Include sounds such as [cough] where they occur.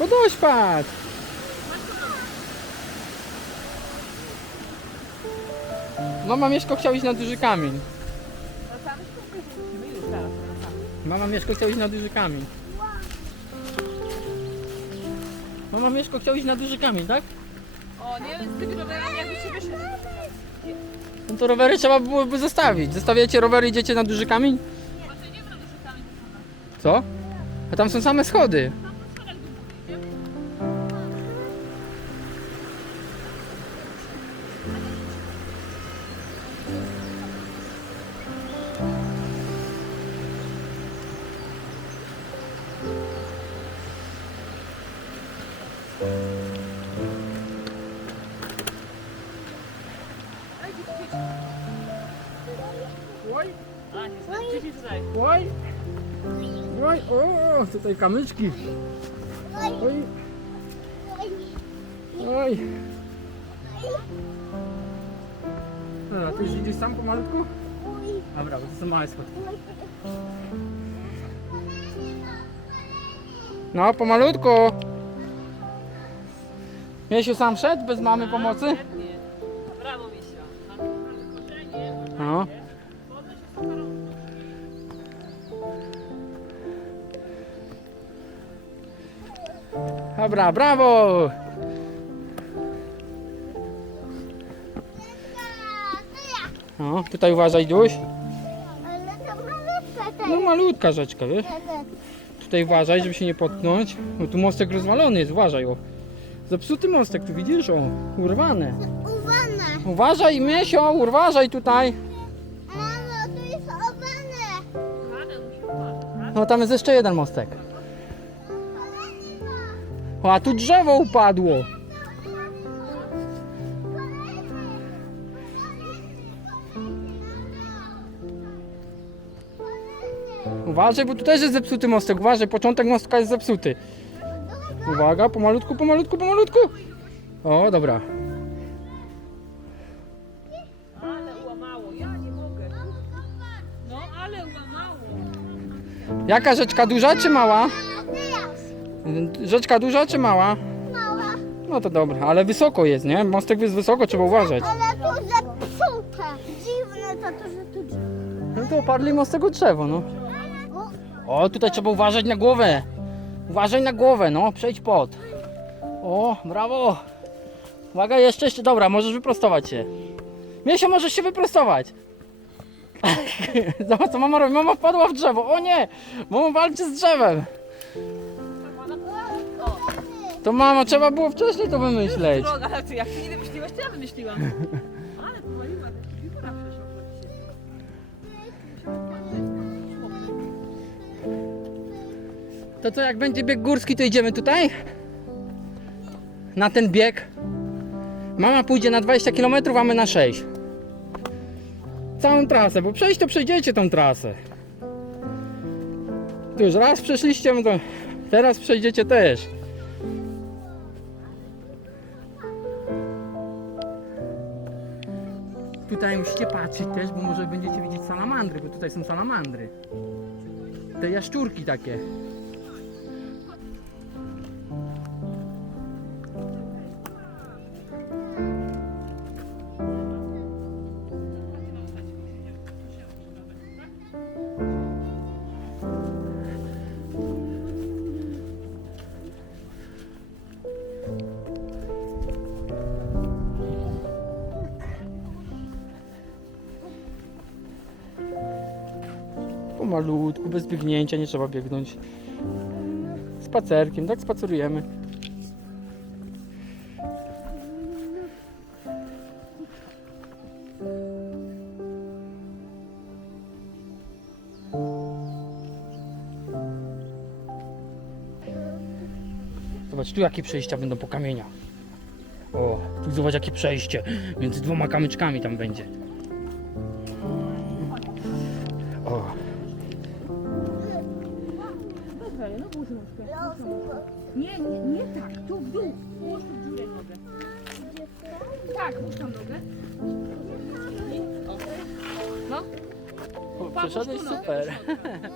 Podośpad! Mama Mieszko chciał iść na duży kamień. Mama Mieszko chciał iść na duży kamień. Mama Mieszko chciał iść na duży kamień, tak? O, nie, z tymi rowerami jakbyście wyszli. No to rowery trzeba byłoby zostawić. Zostawiacie rowery, idziecie na na duży kamień. Co? A tam są same schody. Oj, A, oj, oj, o, tutaj kamyczki. Oj, oj. Dobra, ty już idziesz sam pomalutku? Dobra, bo to są małe schody. No, pomalutku. Miesiu sam szedł bez mamy pomocy? Świetnie. Brawo, Misia. No. Dobra, brawo! No, tutaj uważaj, Duś. No malutka rzeczka, wiesz? Tutaj uważaj, żeby się nie potknąć. No tu mostek rozwalony jest, uważaj o. Zepsuty mostek, tu widzisz, o, urwane. Uwane! Uważaj, Miesio, uważaj tutaj. Mamo, tu jest owane! No tam jest jeszcze jeden mostek. O, a tu drzewo upadło. Uważaj, bo tu też jest zepsuty mostek. Uważaj, początek mostka jest zepsuty. Uwaga, pomalutku, pomalutku, pomalutku. O, dobra. Ale ułamało, ja nie mogę. No, ale ułamało. Jaka rzeczka duża czy mała? Rzeczka duża czy mała? Mała! No to dobra, ale wysoko jest, nie? Mostek jest wysoko, trzeba uważać. Ale tu zepsute! Dziwne to, to że tu. No to opadli mostek od drzewo, no. O, O, tutaj trzeba uważać na głowę. Uważaj na głowę, no, przejdź pod. O, brawo. Uwaga, jeszcze, jeszcze, dobra, możesz wyprostować się. Miesio, możesz się wyprostować. [laughs] Zobacz, co mama robi. Mama wpadła w drzewo. O nie, mama walczy z drzewem. To mama, trzeba było wcześniej to wymyśleć. droga, ale ty, jak ty nie wymyśliłeś, to ja wymyśliłam. Ale powaliła, tak figura przeszła To co, jak będzie bieg górski, to idziemy tutaj? Na ten bieg? Mama pójdzie na 20 km, a my na 6. Całą trasę, bo przejść to przejdziecie tą trasę. Tu już raz przeszliście, no to teraz przejdziecie też. Tutaj musicie patrzeć też, bo może będziecie widzieć salamandry, bo tutaj są salamandry. Te jaszczurki takie. Pomalutku, bez biegnięcia, nie trzeba biegnąć. Spacerkiem, tak spacerujemy. Zobacz, tu jakie przejścia będą po kamieniach. O, tu zobacz jakie przejście. Między dwoma kamyczkami tam będzie. O. No pójdź nóżkę. Nie, nie, nie tak, tu w dół. Połóż tu w dziurę nogę. Tak, puść tam nogę. O. No, Przeszedłeś nogę, super. do środka.